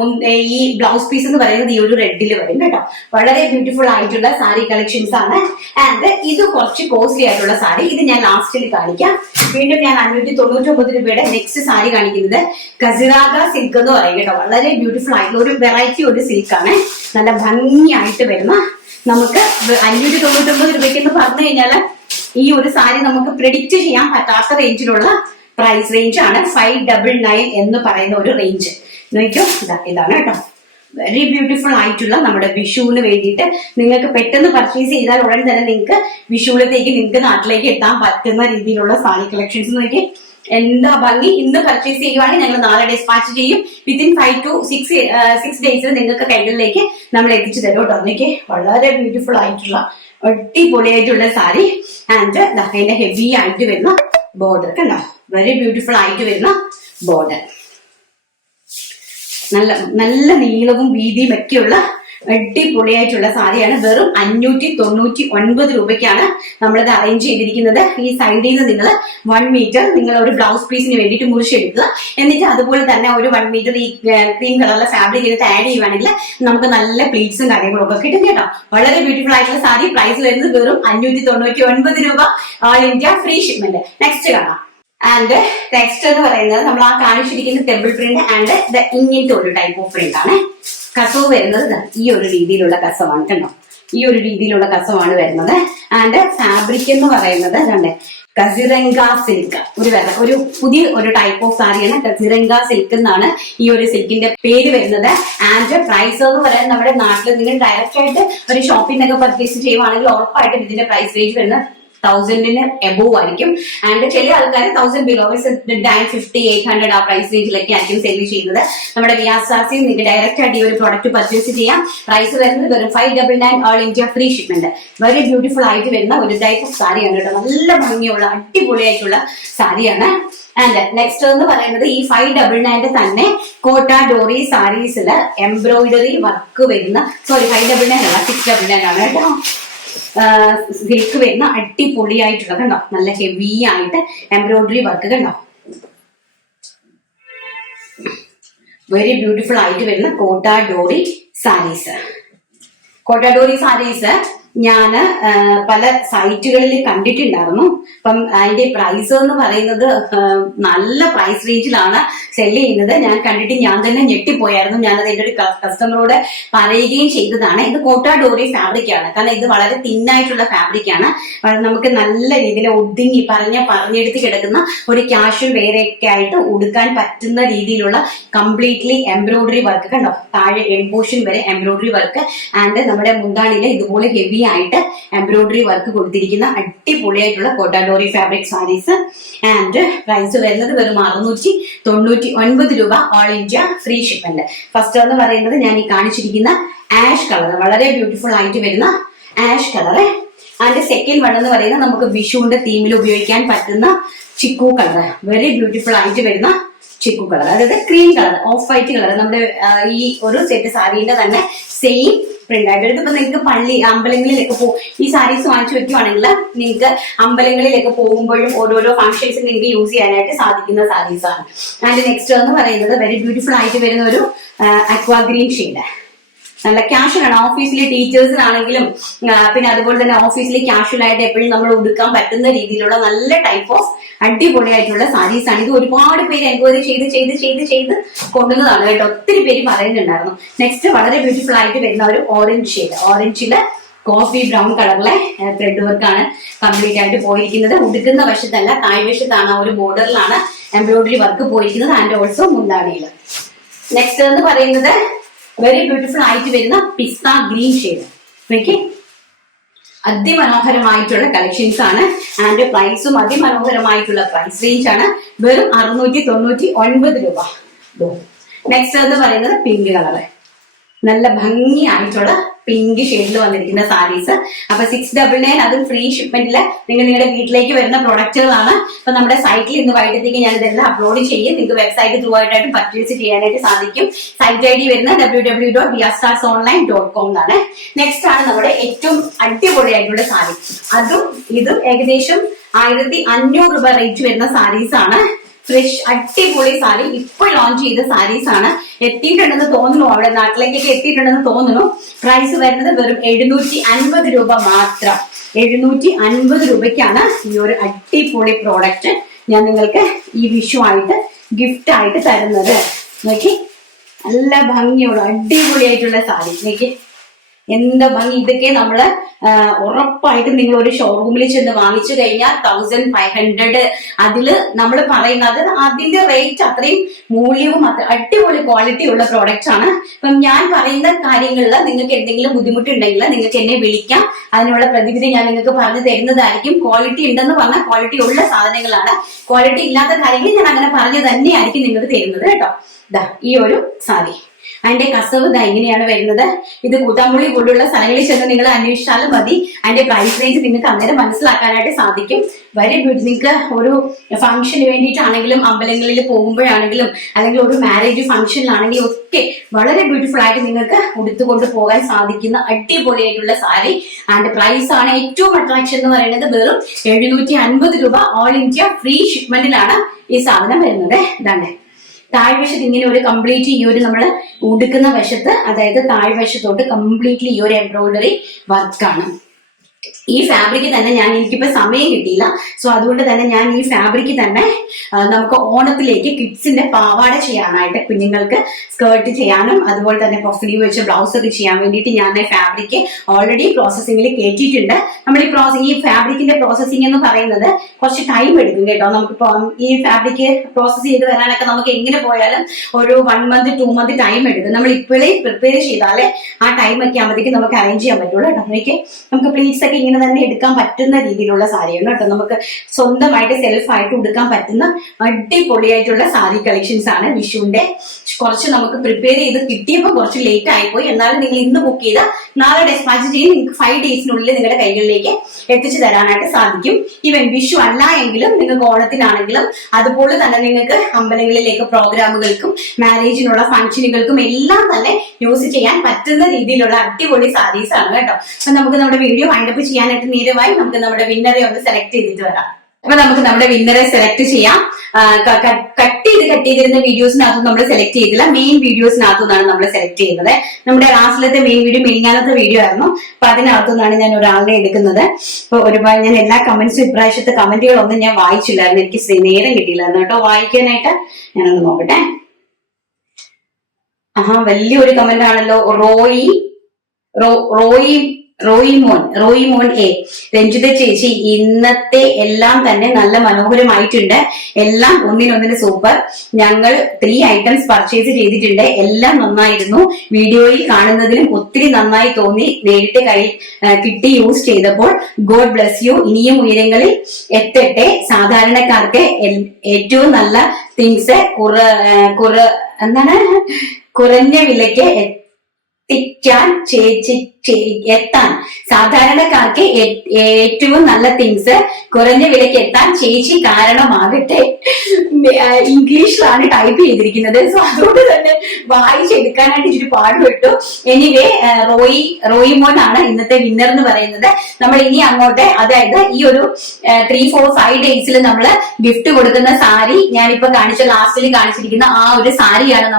ഈ ബ്ലൗസ് പീസ് എന്ന് പറയുന്നത് ഈ ഒരു റെഡിൽ വരും കേട്ടോ. വളരെ ബ്യൂട്ടിഫുൾ ആയിട്ടുള്ള സാരി കളക്ഷൻസ് ആണ്. ആൻഡ് ഇത് കുറച്ച് കോസ്റ്റ്ലി ആയിട്ടുള്ള സാരി. ഇത് ഞാൻ ലാസ്റ്റിൽ കാണിക്കാം. വീണ്ടും ഞാൻ 599 രൂപയുടെ നെക്സ്റ്റ് സാരി കാണിക്കുന്നത് കസിറാഗ സിൽക്ക് എന്ന് പറയും കേട്ടോ. വളരെ ബ്യൂട്ടിഫുൾ ആയിട്ടുള്ള ഒരു വെറൈറ്റി ഒരു സിൽക്കാണ്. നല്ല ഭംഗിയായിട്ട് വരുന്ന, നമുക്ക് 599 രൂപയ്ക്ക് എന്ന് പറഞ്ഞു കഴിഞ്ഞാൽ ഈ ഒരു സാരി നമുക്ക് പ്രെഡിക്റ്റ് ചെയ്യാൻ പറ്റാത്ത റേഞ്ചിലുള്ള പ്രൈസ് റേഞ്ച് ആണ്. 599 എന്ന് പറയുന്ന ഒരു റേഞ്ച് നോക്കിയോ. ഇതാണ് കേട്ടോ. വെരി ബ്യൂട്ടിഫുൾ ആയിട്ടുള്ള നമ്മുടെ വിഷുവിന് വേണ്ടിയിട്ട് നിങ്ങൾക്ക് പെട്ടെന്ന് പർച്ചേസ് ചെയ്താൽ ഉടൻ തന്നെ നിങ്ങൾക്ക് വിഷുവിലത്തേക്ക് നിങ്ങൾക്ക് നാട്ടിലേക്ക് എത്താൻ പറ്റുന്ന രീതിയിലുള്ള സാരി കളക്ഷൻസ് നോക്കി. എന്താ ഭംഗി. ഇന്ന് പർച്ചേസ് ചെയ്യുവാണെങ്കിൽ ഞങ്ങൾ നാളെ ഡിസ്പാച്ച് ചെയ്യും. വിത്തിൻ 5 to 6 ഡേയ്സിൽ നിങ്ങൾക്ക് കൈകളിലേക്ക് നമ്മൾ എത്തിച്ചു തരും കേട്ടോ. അതിനൊക്കെ വളരെ ബ്യൂട്ടിഫുൾ ആയിട്ടുള്ള അടിപൊളിയായിട്ടുള്ള സാരി. ആൻഡ് അതിന്റെ ഹെവി ആയിട്ട് വരുന്ന ബോർഡർ കണ്ടോ. വെരി ബ്യൂട്ടിഫുൾ ആയിട്ട് വരുന്ന ബോർഡർ. നല്ല നല്ല നീളവും വീതിയും ഒക്കെയുള്ള അടിപൊളിയായിട്ടുള്ള സാരിയാണ്. വെറും 599 രൂപയ്ക്കാണ് നമ്മളിത് അറേഞ്ച് ചെയ്തിരിക്കുന്നത്. ഈ സൈഡിൽ നിന്ന് നിങ്ങൾ 1 മീറ്റർ നിങ്ങൾ ഒരു ബ്ലൗസ് പീസിന് വേണ്ടിയിട്ട് മുറിച്ചെടുക്കുക. എന്നിട്ട് അതുപോലെ തന്നെ ഒരു 1 മീറ്റർ ഈ ക്രീം കളറിലെ ഫാബ്രിക് എടുത്ത് ആഡ് ചെയ്യുവാണെങ്കിൽ നമുക്ക് നല്ല പ്ലീറ്റ്സും കാര്യങ്ങളും ഒക്കെ കിട്ടും കേട്ടോ. വളരെ ബ്യൂട്ടിഫുൾ ആയിട്ടുള്ള സാരി. പ്രൈസ് വരുന്നത് വെറും 599 രൂപ. All India free shipment. Next കാണാം. ആൻഡ് നെക്സ്റ്റ് എന്ന് പറയുന്നത് നമ്മൾ ആ കാണിച്ചിരിക്കുന്ന ടെമ്പിൾ പ്രിന്റ് ആൻഡ് ഇങ്ങനത്തെ ഒരു ടൈപ്പ് ഓഫ് പ്രിന്റ് ആണ്. കസവ് വരുന്നത് ഈ ഒരു രീതിയിലുള്ള കസവാണ് കണ്ടോ. ഈ ഒരു രീതിയിലുള്ള കസവാണ് വരുന്നത്. ആൻഡ് ഫാബ്രിക് എന്ന് പറയുന്നത് കണ്ടേ കസിറംഗ സിൽക്ക്. ഒരു പുതിയ ഒരു ടൈപ്പ് ഓഫ് സാരിയാണ്. കസിറംഗ സിൽക്ക് എന്നാണ് ഈ ഒരു സിൽക്കിന്റെ പേര് വരുന്നത്. ആൻഡ് പ്രൈസ് എന്ന് പറയുന്നത് നമ്മുടെ നാട്ടിൽ നിങ്ങൾ ഡയറക്റ്റ് ആയിട്ട് ഒരു ഷോപ്പിംഗ് ഒക്കെ പർച്ചേസ് ചെയ്യുവാണെങ്കിൽ ഉറപ്പായിട്ടും ഇതിന്റെ പ്രൈസ് റേഞ്ച് വരുന്നത് 1000 എബോവ് ആയിരിക്കും. ആൻഡ് ചില ആൾക്കാർ 1000 ബിലോ 950, 800 ആ പ്രൈസ് റേഞ്ചിലൊക്കെ ആയിരിക്കും സെയിൽ ചെയ്യുന്നത്. നമ്മുടെ വിയാസാസി നിങ്ങൾക്ക് ഡയറക്റ്റ് ആയിട്ട് ഈ ഒരു പ്രോഡക്റ്റ് പർച്ചേസ് ചെയ്യാം. പ്രൈസ് വരുന്നത് വെറും 599 all India free shipment. Very beautiful ആയിട്ട് വരുന്ന ഒരു ടൈപ്പ് ഓഫ് സാരിയാണ് കേട്ടോ. നല്ല ഭംഗിയുള്ള അടിപൊളിയായിട്ടുള്ള സാരിയാണ്. ആൻഡ് നെക്സ്റ്റ് എന്ന് പറയുന്നത് ഈ 599 തന്നെ കോട്ട ഡോറി സാരീസില് എംബ്രോയിഡറി വർക്ക് വരുന്ന 599 അല്ല 699 ആണ് കേട്ടോ. സിൽക്ക് വരുന്ന അടിപൊളിയായിട്ടുള്ള കണ്ടോ. നല്ല ഹെവി ആയിട്ട് എംബ്രോയിഡറി വർക്ക് കണ്ടോ. വെരി ബ്യൂട്ടിഫുൾ ആയിട്ട് വരുന്ന കോട്ട ഡോറി സാരീസ്. കോട്ട ഡോറി സാരീസ് ഞാന് പല സൈറ്റുകളിൽ കണ്ടിട്ടുണ്ടായിരുന്നു. അപ്പം അതിന്റെ പ്രൈസ് എന്ന് പറയുന്നത് നല്ല പ്രൈസ് റേഞ്ചിലാണ് സെല് ചെയ്യുന്നത്. ഞാൻ കണ്ടിട്ട് ഞാൻ തന്നെ ഞെട്ടിപ്പോയായിരുന്നു. ഞാനത് എന്റെ ഒരു കസ്റ്റമറോട് പറയുകയും ചെയ്തതാണ്. ഇത് കോട്ട ഡോറി ഫാബ്രിക് ആണ്. കാരണം ഇത് വളരെ തിന്നായിട്ടുള്ള ഫാബ്രിക് ആണ്. നമുക്ക് നല്ല രീതിയിൽ ഒതുങ്ങി പറഞ്ഞെടുത്ത് കിടക്കുന്ന ഒരു ക്യാഷ്വൽ വേറെയൊക്കെ ആയിട്ട് ഉടുക്കാൻ പറ്റുന്ന രീതിയിലുള്ള കംപ്ലീറ്റ്ലി എംബ്രോയിഡറി വർക്ക് കണ്ടോ. താഴെ എംബോഷൻ വരെ എംബ്രോയിഡറി വർക്ക്. ആൻഡ് നമ്മുടെ മുന്താണിയില് ഇതുപോലെ ഹെവി ആയിട്ട് എംബ്രോയിഡറി വർക്ക് കൊടുത്തിരിക്കുന്ന അടിപൊളിയായിട്ടുള്ള കോട്ട ഡോറി ഫാബ്രിക് സാരീസ്. ആൻഡ് പ്രൈസ് വരുന്നത് വെറും 699 രൂപ. All India free shipment. First എന്ന് പറയുന്നത് ഞാൻ ഈ കാണിച്ചിരിക്കുന്ന ആഷ് കളർ. വളരെ ബ്യൂട്ടിഫുൾ ആയിട്ട് വരുന്ന ash colour. And second one എന്ന് പറയുന്നത് നമുക്ക് വിഷുവിന്റെ തീമിൽ ഉപയോഗിക്കാൻ പറ്റുന്ന ചിക്കു കളർ. വെരി ബ്യൂട്ടിഫുൾ ആയിട്ട് വരുന്ന ചിക്കു കളർ. അതായത് cream colour, of white colour. നമ്മുടെ ഈ ഒരു സെറ്റ് സാരീന്റെ തന്നെ സെയിം പ്രിന്റ് ആയിട്ട്. ഇതിപ്പോ നിങ്ങൾക്ക് അമ്പലങ്ങളിലൊക്കെ പോകും ഈ സാരീസ് വാങ്ങിച്ചു വെക്കുവാണെങ്കിൽ നിങ്ങൾക്ക് അമ്പലങ്ങളിലൊക്കെ പോകുമ്പോഴും ഓരോരോ ഫംഗ്ഷൻസ് നിങ്ങൾക്ക് യൂസ് ചെയ്യാനായിട്ട് സാധിക്കുന്ന സാരീസ് ആണ്. ആൻഡ് നെക്സ്റ്റ് എന്ന് പറയുന്നത് വെരി ബ്യൂട്ടിഫുൾ ആയിട്ട് വരുന്ന ഒരു അക്വാ ഗ്രീൻ ഷെയ്ഡ്. നല്ല ക്യാഷ്വൽ ആണ്. ഓഫീസിലെ ടീച്ചേഴ്സിനാണെങ്കിലും പിന്നെ അതുപോലെ തന്നെ ഓഫീസിൽ ക്യാഷ്വൽ ആയിട്ട് എപ്പോഴും നമ്മൾ ഉടുക്കാൻ പറ്റുന്ന രീതിയിലുള്ള നല്ല ടൈപ്പ് ഓഫ് അടിപൊളിയായിട്ടുള്ള സാരീസ് ആണ്. ഇത് ഒരുപാട് പേര് എൻക്വയറി ചെയ്ത് കൊണ്ടുവന്നതാണ് കേട്ടോ. ഒത്തിരി പേര് പറയുന്നുണ്ടായിരുന്നു. നെക്സ്റ്റ് വളരെ ബ്യൂട്ടിഫുൾ ആയിട്ട് വരുന്ന ഒരു ഓറഞ്ച് ഷെയ്ഡ്. ഓറഞ്ചില് കോഫി ബ്രൗൺ കളറിലെ ത്രെഡ് വർക്കാണ് കംപ്ലീറ്റ് ആയിട്ട് പോയിരിക്കുന്നത്. ഉടുക്കുന്ന വശത്തല്ല, താഴ്വശത്താണ് ആ ഒരു ബോർഡറിലാണ് എംബ്രോയിഡറി വർക്ക് പോയിരിക്കുന്നത്. ആൻഡ് ഓൾസോ മുന്താണിയിൽ. നെക്സ്റ്റ് എന്ന് പറയുന്നത് വെരി ബ്യൂട്ടിഫുൾ ആയിട്ട് വരുന്ന പിസ്ത ഗ്രീൻ ഷെയ്ഡ്. നോക്കി അതിമനോഹരമായിട്ടുള്ള കളക്ഷൻസ് ആണ്. ആൻഡ് പ്രൈസും അതിമനോഹരമായിട്ടുള്ള പ്രൈസ് റേഞ്ച് ആണ്. വെറും 699 രൂപ. നെക്സ്റ്റ് എന്ന് പറയുന്നത് പിങ്ക് കളറ്. നല്ല ഭംഗിയായിട്ടുള്ള പിങ്ക് ഷെയ്ഡിൽ വന്നിരിക്കുന്ന സാരീസ്. അപ്പൊ 699 അതും ഫ്രീ ഷിപ്മെന്റില് നിങ്ങളുടെ വീട്ടിലേക്ക് വരുന്ന പ്രൊഡക്റ്റുകളാണ്. അപ്പൊ നമ്മുടെ സൈറ്റിൽ ഇന്ന് വൈകിട്ടത്തേക്ക് ഞാൻ ഇതെല്ലാം അപ്ലോഡ് ചെയ്യും. നിങ്ങൾക്ക് വെബ്സൈറ്റ് ത്രൂ ആയിട്ട് പർച്ചേസ് ചെയ്യാനായിട്ട് സാധിക്കും. സൈറ്റ് ഐ ഡി വരുന്നത് www.diastarsoonline.com എന്നാണ്. നെക്സ്റ്റ് ആണ് നമ്മുടെ ഏറ്റവും അടിപൊളിയായിട്ടുള്ള സാരി. അതും ഇതും ഏകദേശം 1500 രൂപ റേറ്റ് വരുന്ന സാരീസ് ആണ്. ഫ്രഷ് അടിപൊളി സാരി, ഇപ്പൊ ലോഞ്ച് ചെയ്ത സാരീസ് ആണ്. എത്തിയിട്ടുണ്ടെന്ന് തോന്നുന്നു, അവിടെ നാട്ടിലേക്കൊക്കെ എത്തിയിട്ടുണ്ടെന്ന് തോന്നുന്നു. പ്രൈസ് വരുന്നത് വെറും 750 രൂപ മാത്രം. 750 രൂപയ്ക്കാണ് ഈ ഒരു അടിപൊളി പ്രോഡക്റ്റ് ഞാൻ നിങ്ങൾക്ക് ഈ വിഷു ആയിട്ട് ഗിഫ്റ്റ് ആയിട്ട് തരുന്നത്. നോക്കി, നല്ല ഭംഗിയുള്ള അടിപൊളിയായിട്ടുള്ള സാരി. നോക്കി എന്താ ഭംഗി. ഇതൊക്കെ നമ്മള് ഉറപ്പായിട്ടും നിങ്ങൾ ഒരു ഷോറൂമിൽ ചെന്ന് വാങ്ങിച്ചു കഴിഞ്ഞാൽ 1500. അതില് നമ്മൾ പറയുന്നത് അതിന്റെ റേറ്റ് അത്രയും മൂല്യവും അടിപൊളി ക്വാളിറ്റി ഉള്ള പ്രോഡക്റ്റ് ആണ്. അപ്പം ഞാൻ പറയുന്ന കാര്യങ്ങളിൽ നിങ്ങൾക്ക് എന്തെങ്കിലും ബുദ്ധിമുട്ടുണ്ടെങ്കിൽ നിങ്ങൾക്ക് എന്നെ വിളിക്കാം. അതിനുള്ള പ്രതിവിധി ഞാൻ നിങ്ങൾക്ക് പറഞ്ഞു തരുന്നതായിരിക്കും. ക്വാളിറ്റി ഉണ്ടെന്ന് പറഞ്ഞാൽ ക്വാളിറ്റി ഉള്ള സാധനങ്ങളാണ്. ക്വാളിറ്റി ഇല്ലാത്ത കാര്യങ്ങൾ ഞാൻ അങ്ങനെ പറഞ്ഞു തന്നെയായിരിക്കും നിങ്ങൾക്ക് തരുന്നത് കേട്ടോ. ഇതാ ഈ ഒരു സാരി, അതിന്റെ കസവ് ഇങ്ങനെയാണ് വരുന്നത്. ഇത് കൂത്താമ്പുള്ളി പോലുള്ള സ്ഥലങ്ങളിൽ ചെന്ന് നിങ്ങൾ അന്വേഷിച്ചാലും മതി. അതിന്റെ പ്രൈസ് റേഞ്ച് നിങ്ങൾക്ക് അന്നേരം മനസ്സിലാക്കാനായിട്ട് സാധിക്കും. Very good. നിങ്ങൾക്ക് ഒരു ഫംഗ്ഷന് വേണ്ടിയിട്ടാണെങ്കിലും അമ്പലങ്ങളിൽ പോകുമ്പോഴാണെങ്കിലും അല്ലെങ്കിൽ ഒരു മാരേജ് ഫംഗ്ഷനിലാണെങ്കിലും ഒക്കെ വളരെ ബ്യൂട്ടിഫുൾ ആയിട്ട് നിങ്ങൾക്ക് ഉടുത്തുകൊണ്ട് പോകാൻ സാധിക്കുന്ന അടിപൊളിയായിട്ടുള്ള സാരി. ആൻഡ് പ്രൈസ് ആണ് ഏറ്റവും അട്രാക്ഷൻ എന്ന് പറയുന്നത്. വെറും 750 രൂപ. ഓൾ ഇന്ത്യ ഫ്രീ ഷിപ്മെന്റിലാണ് ഈ സാധനം വരുന്നത്. ഇതാണ് താഴ്വശത്ത് ഇങ്ങനെ ഒരു കംപ്ലീറ്റ് ഈ ഒരു നമ്മൾ ഉടുക്കുന്ന വശത്ത്, അതായത് താഴ്വശത്തോട്ട് കംപ്ലീറ്റ്ലി ഈ ഒരു എംബ്രോയിഡറി വർക്കാണ്. ഈ ഫാബ്രിക് തന്നെ എനിക്കിപ്പോ സമയം കിട്ടിയില്ല. സോ അതുകൊണ്ട് തന്നെ ഞാൻ ഈ ഫാബ്രിക് തന്നെ നമുക്ക് ഓണത്തിലേക്ക് കിഡ്സിന്റെ പാവാട ചെയ്യാനായിട്ട്, കുഞ്ഞുങ്ങൾക്ക് സ്കേർട്ട് ചെയ്യാനും അതുപോലെ തന്നെ സ്ലീവ് വെച്ച് ബ്ലൗസ് ഒക്കെ ചെയ്യാൻ വേണ്ടിയിട്ട് ഞാൻ ഫാബ്രിക് ഓൾറെഡി പ്രോസസ്സിംഗിൽ കയറ്റിയിട്ടുണ്ട്. നമ്മൾ ഈ ഫാബ്രിക്കിന്റെ പ്രോസസ്സിംഗ് എന്ന് പറയുന്നത് കുറച്ച് ടൈം എടുക്കും കേട്ടോ. നമുക്കിപ്പോ ഈ ഫാബ്രിക് പ്രോസസ് ചെയ്ത് വരാനൊക്കെ നമുക്ക് എങ്ങനെ പോയാലും ഒരു 1 month 2 month ടൈം എടുക്കും. നമ്മൾ ഇപ്പോഴേ പ്രിപ്പയർ ചെയ്താലേ ആ ടൈം ഒക്കെ ആകുമ്പോഴത്തേക്ക് നമുക്ക് അറേഞ്ച് ചെയ്യാൻ പറ്റുള്ളൂ കേട്ടോ. നമുക്ക് പ്ലീറ്റ്സ് ഒക്കെ ഇങ്ങനെ തന്നെ എടുക്കാൻ പറ്റുന്ന രീതിയിലുള്ള സാരിയാണ് കേട്ടോ. നമുക്ക് സ്വന്തമായിട്ട് സെൽഫായിട്ട് ഉടുക്കാൻ പറ്റുന്ന അടിപൊളിയായിട്ടുള്ള സാരി കളക്ഷൻസ് ആണ്. വിഷുവിന്റെ കുറച്ച് നമുക്ക് പ്രിപ്പയർ ചെയ്ത് കിട്ടിയപ്പോൾ കുറച്ച് ലേറ്റ് ആയിപ്പോയി. എന്നാലും നിങ്ങൾ ഇന്ന് ബുക്ക് ചെയ്താൽ നാളെ ഡെസ്പാച്ച് ചെയ്ത് നിങ്ങൾക്ക് 5 daysനുള്ളിൽ നിങ്ങളുടെ കൈകളിലേക്ക് എത്തിച്ചു തരാനായിട്ട് സാധിക്കും. ഈവൻ വിഷു അല്ല എങ്കിലും നിങ്ങൾക്ക് ഓണത്തിനാണെങ്കിലും അതുപോലെ തന്നെ നിങ്ങൾക്ക് അമ്പലങ്ങളിലേക്ക് പ്രോഗ്രാമുകൾക്കും മാരേജിനുള്ള ഫംഗ്ഷനുകൾക്കും എല്ലാം തന്നെ യൂസ് ചെയ്യാൻ പറ്റുന്ന രീതിയിലുള്ള അടിപൊളി സാരീസ് ആണ് കേട്ടോ. അപ്പൊ നമുക്ക് നമ്മുടെ വീഡിയോ വൈൻഡപ്പ് ചെയ്യാനായിട്ട് നേരമായി നമുക്ക് നമ്മുടെ വിന്നറെ ഒന്ന് സെലക്ട് ചെയ്തിട്ട് വരാം. അപ്പൊ നമുക്ക് നമ്മുടെ വിന്നറെ സെലക്ട് ചെയ്യാം. കട്ട് ചെയ്തിരുന്ന വീഡിയോസിനകത്തും നമ്മൾ സെലക്ട് ചെയ്തില്ല, മെയിൻ വീഡിയോസിനകത്തുനിന്നാണ് നമ്മൾ സെലക്ട് ചെയ്യുന്നത്. നമ്മുടെ ലാസ്റ്റിലത്തെ മെയിൻ വീഡിയോ മെയിനാലത്തെ വീഡിയോ ആയിരുന്നു. അപ്പൊ അതിനകത്തുനിന്നാണ് ഞാൻ ഒരാളിനെ എടുക്കുന്നത്. അപ്പൊ ഒരുപാട് ഞാൻ എല്ലാ കമന്റ്സും ഇപ്രാവശ്യത്തെ കമന്റുകളൊന്നും ഞാൻ വായിച്ചില്ലായിരുന്നു. എനിക്ക് നേരം കിട്ടിയില്ലായിരുന്നു കേട്ടോ വായിക്കാനായിട്ട്. ഞാനൊന്ന് നോക്കട്ടെ. വലിയൊരു കമന്റ് ആണല്ലോ. റോയി മോൻ എ. രഞ്ജിത ചേച്ചി, ഇന്നത്തെ എല്ലാം തന്നെ നല്ല മനോഹരമായിട്ടുണ്ട്. എല്ലാം ഒന്നിനൊന്നിന് സൂപ്പർ. ഞങ്ങൾ 3 items പർച്ചേസ് ചെയ്തിട്ടുണ്ട്. എല്ലാം നന്നായിരുന്നു. വീഡിയോയിൽ കാണുന്നതിലും ഒത്തിരി നന്നായി തോന്നി. നേരിട്ട് കിട്ടി യൂസ് ചെയ്തപ്പോൾ. God bless you. ഇനിയും ഉയരങ്ങളിൽ എത്തട്ടെ. സാധാരണക്കാർക്ക് ഏറ്റവും നല്ല തിങ്സ് കുറഞ്ഞ വിലയ്ക്ക് എത്താൻ സാധാരണക്കാർക്ക് ഏറ്റവും നല്ല തിങ്സ് കുറഞ്ഞ വിലയ്ക്ക് എത്താൻ ചേച്ചി കാരണമാകട്ടെ. ഇംഗ്ലീഷിലാണ് ടൈപ്പ് ചെയ്തിരിക്കുന്നത്. സോ അതുകൊണ്ട് തന്നെ വായിച്ചെടുക്കാനായിട്ട് ഇച്ചിരി പാടുപെട്ടു. എനിവേ റോയി മോൻ ആണ് ഇന്നത്തെ വിന്നർ എന്ന് പറയുന്നത്. നമ്മൾ ഇനി അങ്ങോട്ട്, അതായത് ഈ ഒരു 3-4-5 days നമ്മൾ ഗിഫ്റ്റ് കൊടുക്കുന്ന സാരി, ഞാനിപ്പോ ലാസ്റ്റിൽ കാണിച്ചിരിക്കുന്ന ആ ഒരു സാരിയാണ്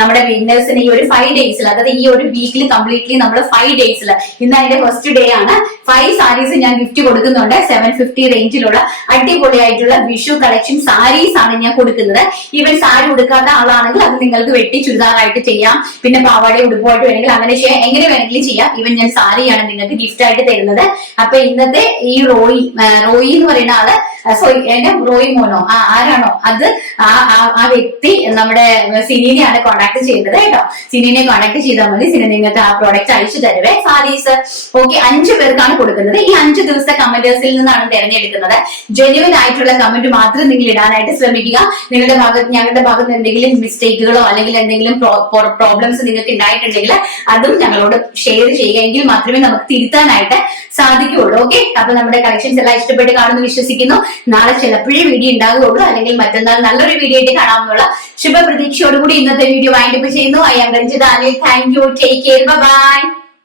നമ്മുടെ വിന്നേഴ്സിന് ഈ ഒരു 5 days, അതായത് ഈ ഒരു വീക്കിൽ കംപ്ലീറ്റ്ലി നമ്മൾ 5 days, ഇന്ന് അതിന്റെ ഫസ്റ്റ് ഡേ ആണ്. 5 സാരീസ് ഞാൻ ഗിഫ്റ്റ് കൊടുക്കുന്നുണ്ട്. 750 റേഞ്ചിലുള്ള അടിപൊളിയായിട്ടുള്ള വിഷു കളക്ഷൻ സാരീസ് ആണ് ഞാൻ കൊടുക്കുന്നത്. ഈവൻ സാരി ഉടുക്കാത്ത ആളാണെങ്കിൽ അത് നിങ്ങൾക്ക് വെട്ടി ചുരിദാറായിട്ട് ചെയ്യാം. പിന്നെ പാവാട ഉടുപ്പായിട്ട് വേണമെങ്കിൽ അങ്ങനെ ചെയ്യാം, എങ്ങനെ വേണമെങ്കിലും ചെയ്യാം. ഈവൻ ഞാൻ സാരിയാണ് നിങ്ങൾക്ക് ഗിഫ്റ്റ് ആയിട്ട് തരുന്നത്. അപ്പൊ ഇന്നത്തെ ഈ റോയി എന്ന് പറയുന്ന ആള്, സോറി റോയി മോനോ ആരാണോ അത്, ആ വ്യക്തി നമ്മുടെ സിനിനെയാണ് കോൺടാക്ട് ചെയ്യുന്നത് കേട്ടോ. സിനിനെ കോൺടാക്ട് ചെയ്താൽ മതി. സിനി നിങ്ങൾക്ക് ആ പ്രോഡക്റ്റ് അയച്ചു തരുവേ. നമ്മുടെ സാരീസ്. ഓക്കെ, 5 പേർക്കാണ് കൊടുക്കുന്നത്. ഈ 5 ദിവസത്തെ കമന്റേഴ്സിൽ നിന്നാണ് തിരഞ്ഞെടുക്കുന്നത്. ജെന്യുവൻ ആയിട്ടുള്ള കമന്റ് മാത്രം നിങ്ങൾ ഇടാനായിട്ട് ശ്രമിക്കുക. നിങ്ങളുടെ ഭാഗത്ത് ഞങ്ങളുടെ ഭാഗത്ത് എന്തെങ്കിലും മിസ്റ്റേക്കുകളോ അല്ലെങ്കിൽ എന്തെങ്കിലും പ്രോബ്ലംസ് നിങ്ങൾക്ക് ഉണ്ടായിട്ടുണ്ടെങ്കിൽ അതും ഞങ്ങളോട് ഷെയർ ചെയ്യുകയെങ്കിൽ മാത്രമേ നമുക്ക് തിരുത്താനായിട്ട് സാധിക്കുകയുള്ളൂ. ഓക്കെ, അപ്പൊ നമ്മുടെ കളക്ഷൻസ് എല്ലാം ഇഷ്ടപ്പെട്ട് കാണുമെന്ന് വിശ്വസിക്കുന്നു. നാളെ ചിലപ്പോഴേ വീഡിയോ ഉണ്ടാകുകയുള്ളൂ, അല്ലെങ്കിൽ മറ്റന്നാൾ നല്ലൊരു വീഡിയോ ആയിട്ട് കാണാമെന്നുള്ള ശുഭപ്രതീക്ഷയോടുകൂടി ഇന്നത്തെ വീഡിയോ വൈൻഡപ്പ് ചെയ്യുന്നു. I am Ranjitha Anil. Thank you. Take care. By.